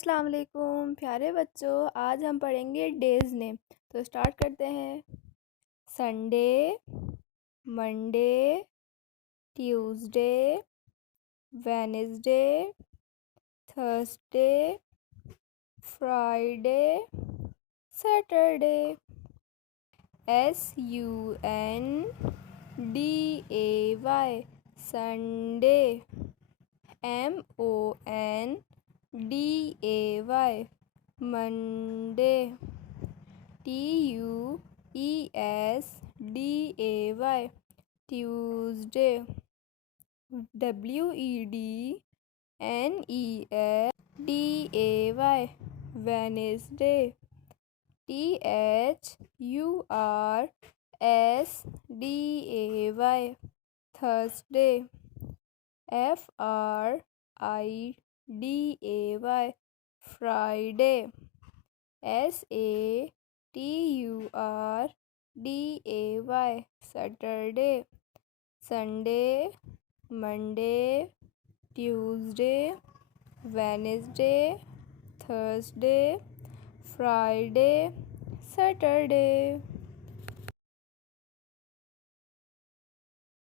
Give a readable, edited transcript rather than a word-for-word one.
अस्सलाम वालेकुम प्यारे बच्चों। आज हम पढ़ेंगे डेज़ नेम। तो स्टार्ट करते हैं। Sunday, Monday, Tuesday, Wednesday, Thursday, Friday, Saturday. SUNDAY Sunday. MONDAY Monday. TUESDAY Tuesday. WEDNESDAY Wednesday. THURSDAY Thursday. FRIDAY Friday. SATURDAY Saturday. Sunday, Monday, Tuesday, Wednesday, Thursday, Friday, Saturday.